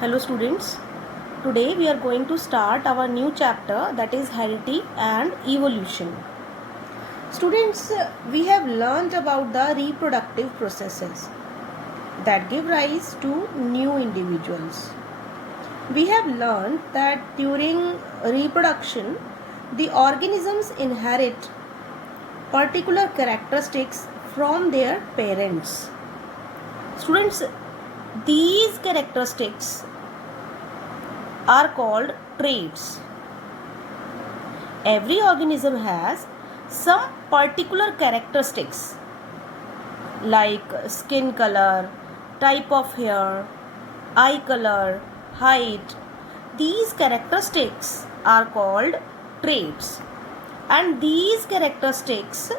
Hello students, today we are going to start our new chapter, that is heredity and evolution. Students, we have learned about the reproductive processes that give rise to new individuals. We have learned that during reproduction, the organisms inherit particular characteristics from their parents. Students, these characteristics are called traits. Every organism has some particular characteristics like skin color, type of hair, eye color, height. These characteristics are called traits, and these characteristics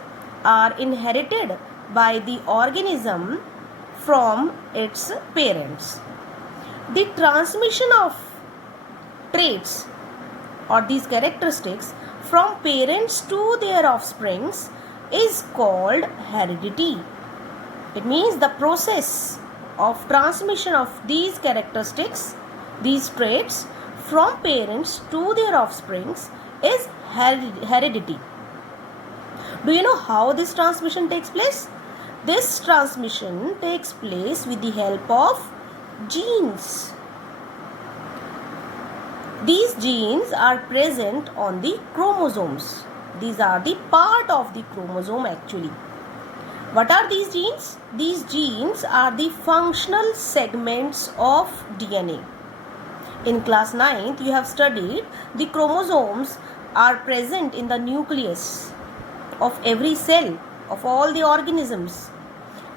are inherited by the organism from its parents. The transmission of traits or these characteristics from parents to their offsprings is called heredity. It means the process of transmission of these characteristics, these traits from parents to their offsprings is heredity. Do you know how this transmission takes place? This transmission takes place with the help of genes. These genes are present on the chromosomes. These are the part of the chromosome actually. What are these genes? These genes are the functional segments of DNA. In class 9th, you have studied the chromosomes are present in the nucleus of every cell of all the organisms.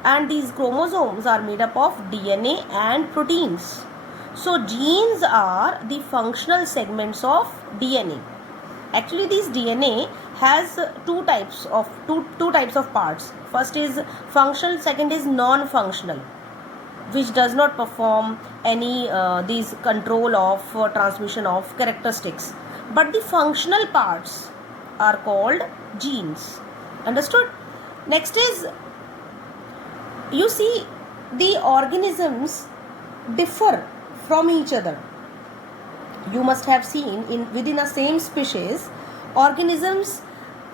And these chromosomes are made up of DNA and proteins. So genes are the functional segments of DNA. Actually, this DNA has two types of parts. First is functional, second is non-functional, which does not perform any these control of transmission of characteristics. But the functional parts are called genes. Understood? Next is, you see, the organisms differ from each other. You must have seen within a same species, organisms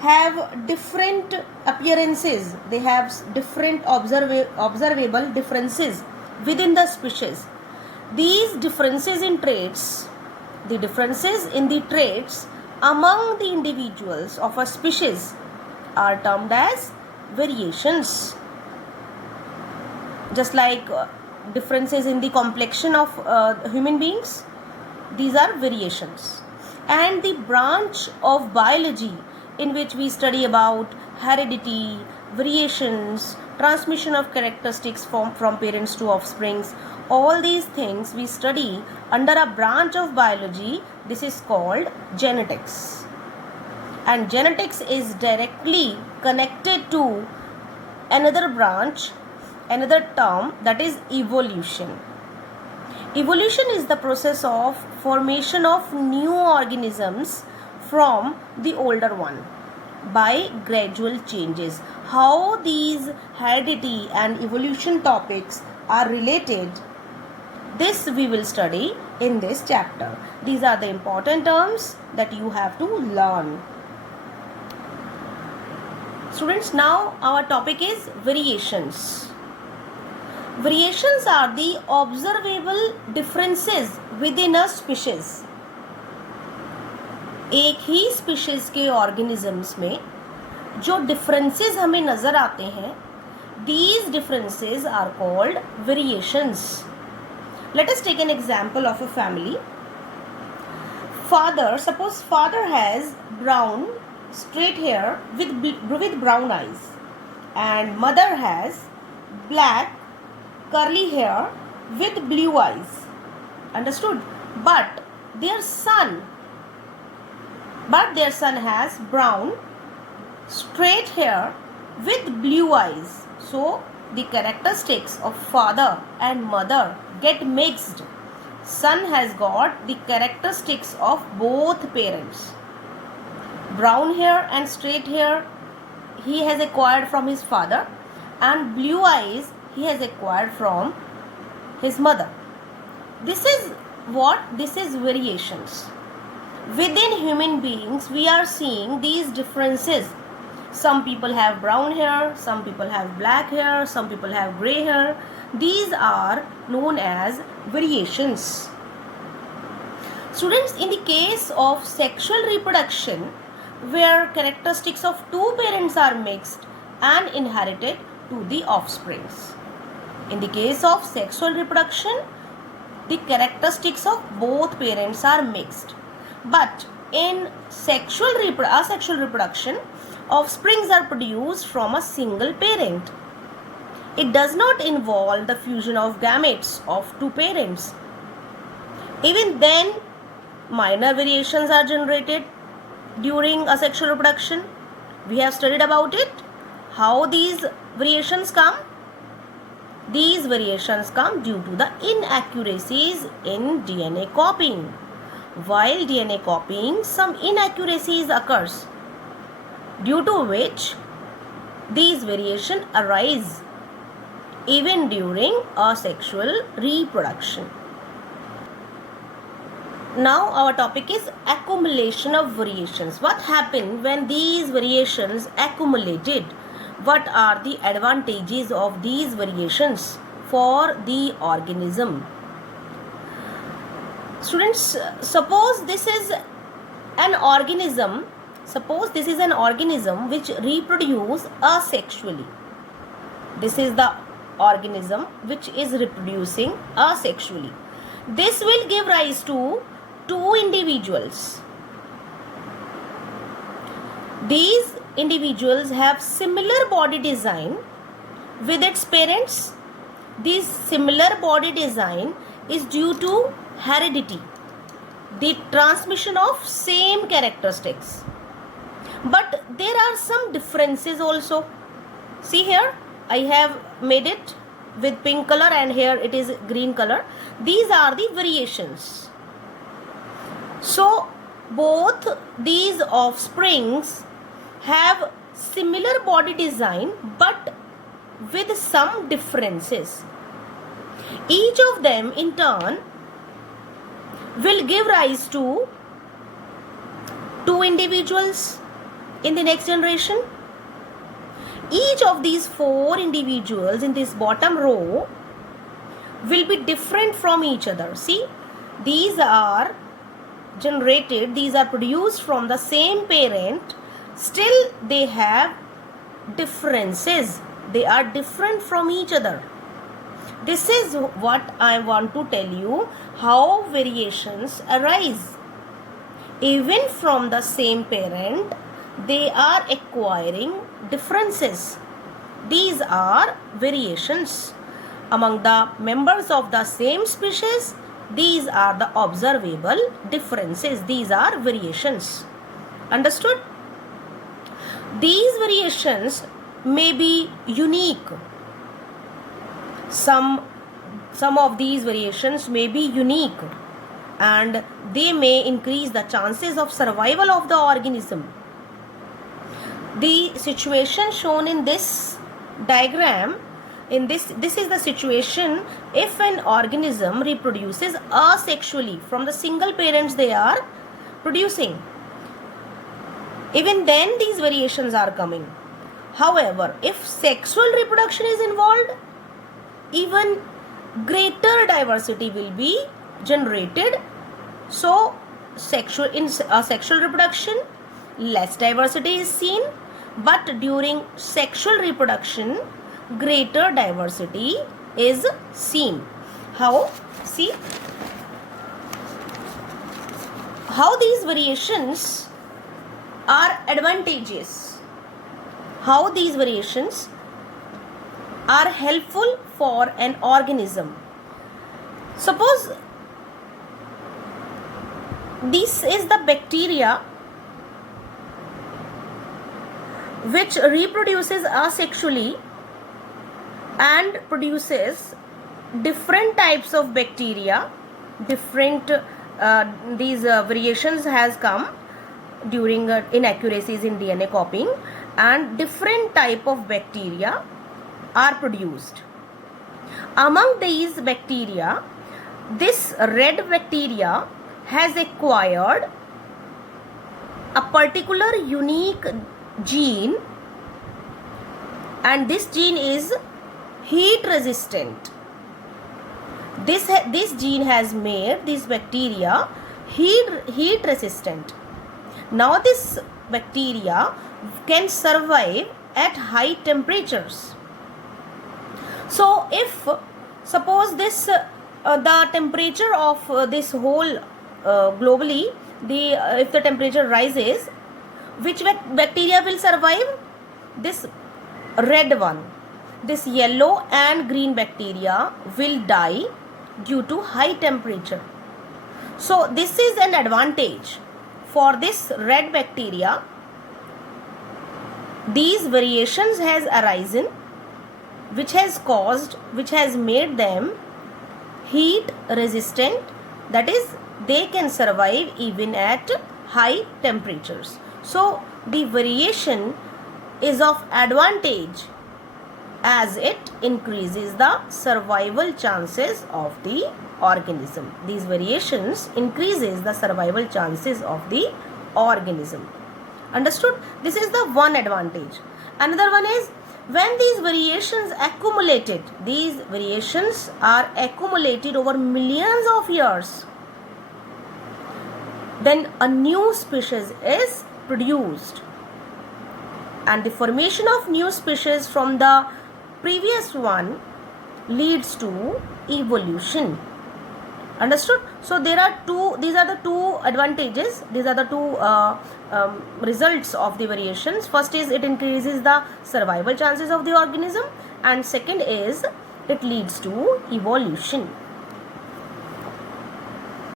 have different appearances. They have different observable differences within the species. These differences in traits, the differences in the traits among the individuals of a species are termed as variations. Just like differences in the complexion of human beings, these are variations. And the branch of biology in which we study about heredity, variations, transmission of characteristics from parents to offsprings, all these things we study under a branch of biology. This is called genetics. And genetics is directly connected to another branch, another term, that is evolution. Evolution is the process of formation of new organisms from the older one by gradual changes. How these heredity and evolution topics are related, this we will study in this chapter. These are the important terms that you have to learn. Students, now our topic is variations. Variations are the observable differences within a species. एक ही species के organisms में जो differences हमें नजर आते हैं, these differences are called variations. Let us take an example of a family. Suppose father has brown straight hair with brown eyes, and mother has black curly hair with blue eyes. Understood? But their son has brown straight hair with blue eyes. So the characteristics of father and mother get mixed. Son has got the characteristics of both parents. Brown hair and straight hair he has acquired from his father, and blue eyes he has acquired from his mother. This is what? This is variations. Within human beings, we are seeing these differences. Some people have brown hair, some people have black hair, some people have grey hair. These are known as variations. Students, in the case of sexual reproduction, where characteristics of two parents are mixed and inherited to the offsprings. In the case of sexual reproduction, the characteristics of both parents are mixed. But in asexual reproduction, offsprings are produced from a single parent. It does not involve the fusion of gametes of two parents. Even then, minor variations are generated during asexual reproduction. We have studied about it. How these variations come? These variations come due to the inaccuracies in DNA copying. While DNA copying, some inaccuracies occurs, due to which these variations arise even during asexual reproduction. Now our topic is accumulation of variations. What happened when these variations accumulated? What are the advantages of these variations for the organism? Students, suppose this is an organism which reproduce asexually. This is the organism which is reproducing asexually. This will give rise to two individuals. These individuals have similar body design with its parents. This similar body design is due to heredity, the transmission of same characteristics. But there are some differences also. See here, I have made it with pink color and here it is green color. These are the variations. So both these offsprings have similar body design but with some differences. Each of them in turn will give rise to two individuals in the next generation. Each of these four individuals in this bottom row will be different from each other. See, these are produced from the same parent, still they have differences. They are different from each other. This is what I want to tell you, how variations arise. Even from the same parent, they are acquiring differences. These are variations. Among the members of the same species, these are the observable differences. These are variations. Understood? These variations may be unique. Some of these variations may be unique and they may increase the chances of survival of the organism. The situation shown in this diagram, this is the situation if an organism reproduces asexually from the single parents they are producing. Even then these variations are coming. However, if sexual reproduction is involved, even greater diversity will be generated. So in sexual reproduction, less diversity is seen, but during sexual reproduction, greater diversity is seen. How? See how these variations are advantageous, how these variations are helpful for an organism. Suppose this is the bacteria which reproduces asexually and produces different types of bacteria. These variations has come during inaccuracies in DNA copying, and different type of bacteria are produced. Among these bacteria, this red bacteria has acquired a particular unique gene, and this gene is heat resistant. This gene has made this bacteria heat resistant. Now this bacteria can survive at high temperatures. So if suppose this the temperature of this whole globally, if the temperature rises, which bacteria will survive? This red one. This yellow and green bacteria will die due to high temperature. So this is an advantage for this red bacteria. These variations has arisen which has made them heat resistant, that is they can survive even at high temperatures. So the variation is of advantage as it increases the survival chances of the organism. These variations increases the survival chances of the organism. Understood? This is the one advantage. Another one is when these variations are accumulated over millions of years, then a new species is produced, and the formation of new species from the previous one leads to evolution. Understood? So these are the two advantages, these are the two results of the variations. First is it increases the survival chances of the organism, and second is it leads to evolution.